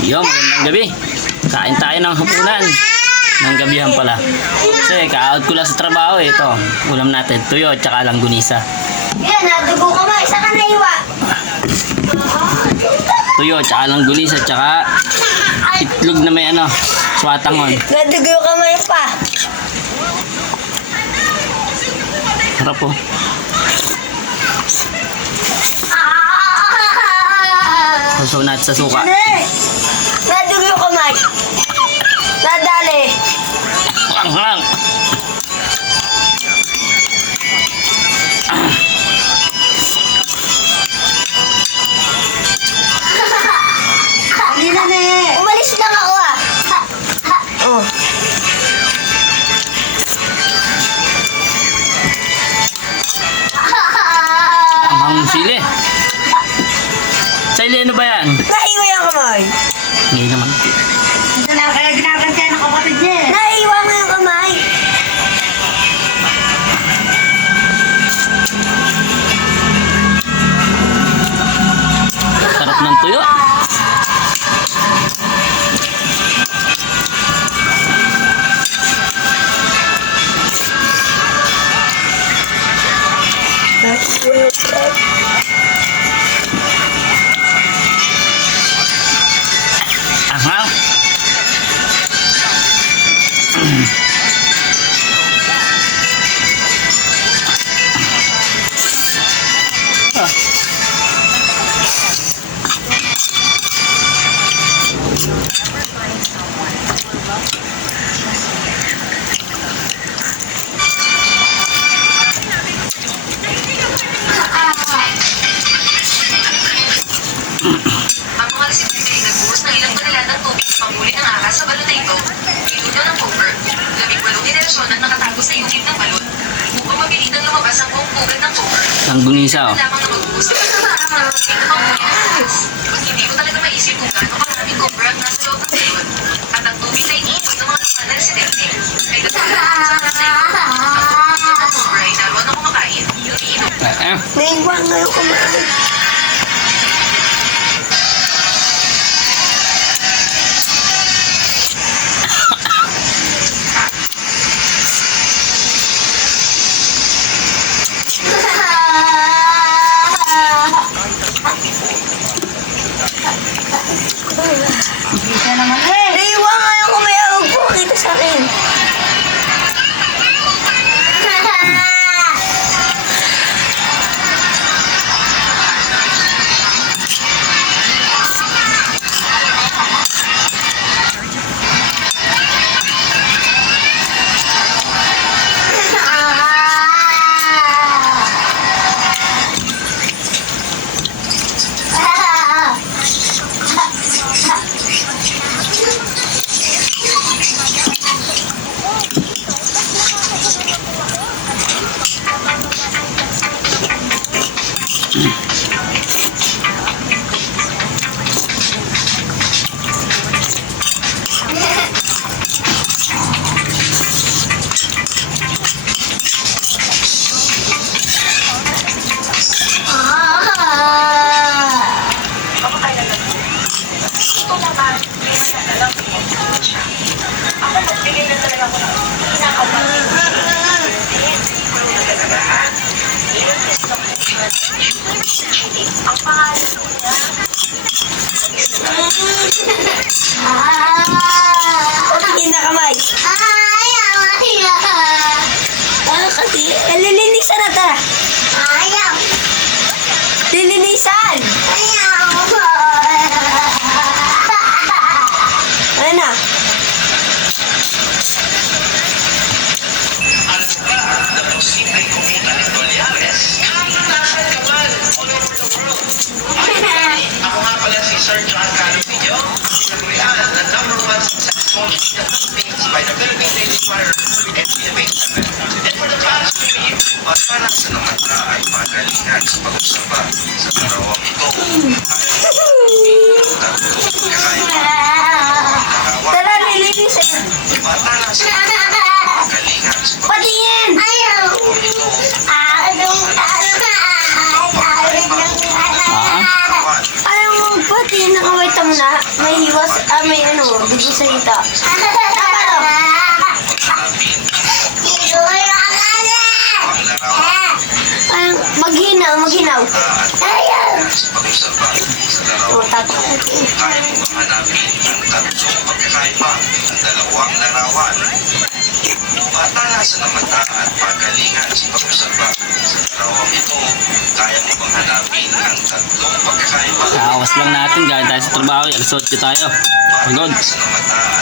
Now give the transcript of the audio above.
Yo, magandang gabi. Kain tayo ng hapunan. Ng gabihan pala. Kasi ka-out ko lang sa trabaho eh. Ito, ulam natin. Tuyo at saka langgunisa. Yan, nadugo ka mo. Isa ka na iwa. Tuyo at saka langgunisa at saka itlog na may swatangon. Nadugo ka mo pa. Harap po. Sasaw natin sa suka. Nadugo ka mo. Nadali. Hanghang. Hindi na umalis lang ako Oh. Ang sili. Sili ano ba yan? Naiwa yung kamay. Ngayon naman. Ito na kaya ginagantihan ng kapatid niya. Naiwa mo yung kamay. Sarap ng tuyo. Aha. Ang mga residente ay nagbuhos ng ilang tonelada ng tubig sa panghuli ng ahas sa balon na ito. Niluto ng cover, 18 henerasyon ang nakatago sa yungib ng balon. Upang mabilitang lumabas ang buong cover ng cover. Langgunisa oh. Lamang na magbuhos ng ilang ahas ng tubig na panghuli ng ahas. Pag hindi ko talaga maisip kung gaano karaming cover ang nasa loob ng balon. At ang tubig na iniipon ng mga lokal na residente ay nagkakaroon sa ahas na ito. Ang tubig ng cover ay naroon na kumakain, umiinom. Naiwa nga yung kamay. Isa naman Naiwa nga yung kamay. Huwag po kita sa akin. Patingin na kamay. Kasi, lilinisan na ta. Lilinisan. Ano na? Ako nga pala si Sir John Carlos Ninyo, sinagurian na #1 successful media campaigns by the Philippine Daily Inquirer and Innovation. And for the past 3 years, para sa naman na ay magalingan sa pag-usapa sa karawang ito. Tara, lilinisan. Para sa magalingan sa Patingin! Ayaw! Ayaw mo, pati nakawait ang muna, may hiwas, may ano, dugo sa hita. Parang maghinaw. Oh, tapos. Kaya mo bang hanapin ang tatlong pagkakaiba ng dalawang larawan? Patalasan ng mata at pagalingan sa pag-usapa. Sa larawang ito, kaya mo bang hanapin ang tatlong pagkakaiba? Kakawas lang natin, galing tayo sa trabaho, alas 8 tayo. Pagod. Patalasan ng mata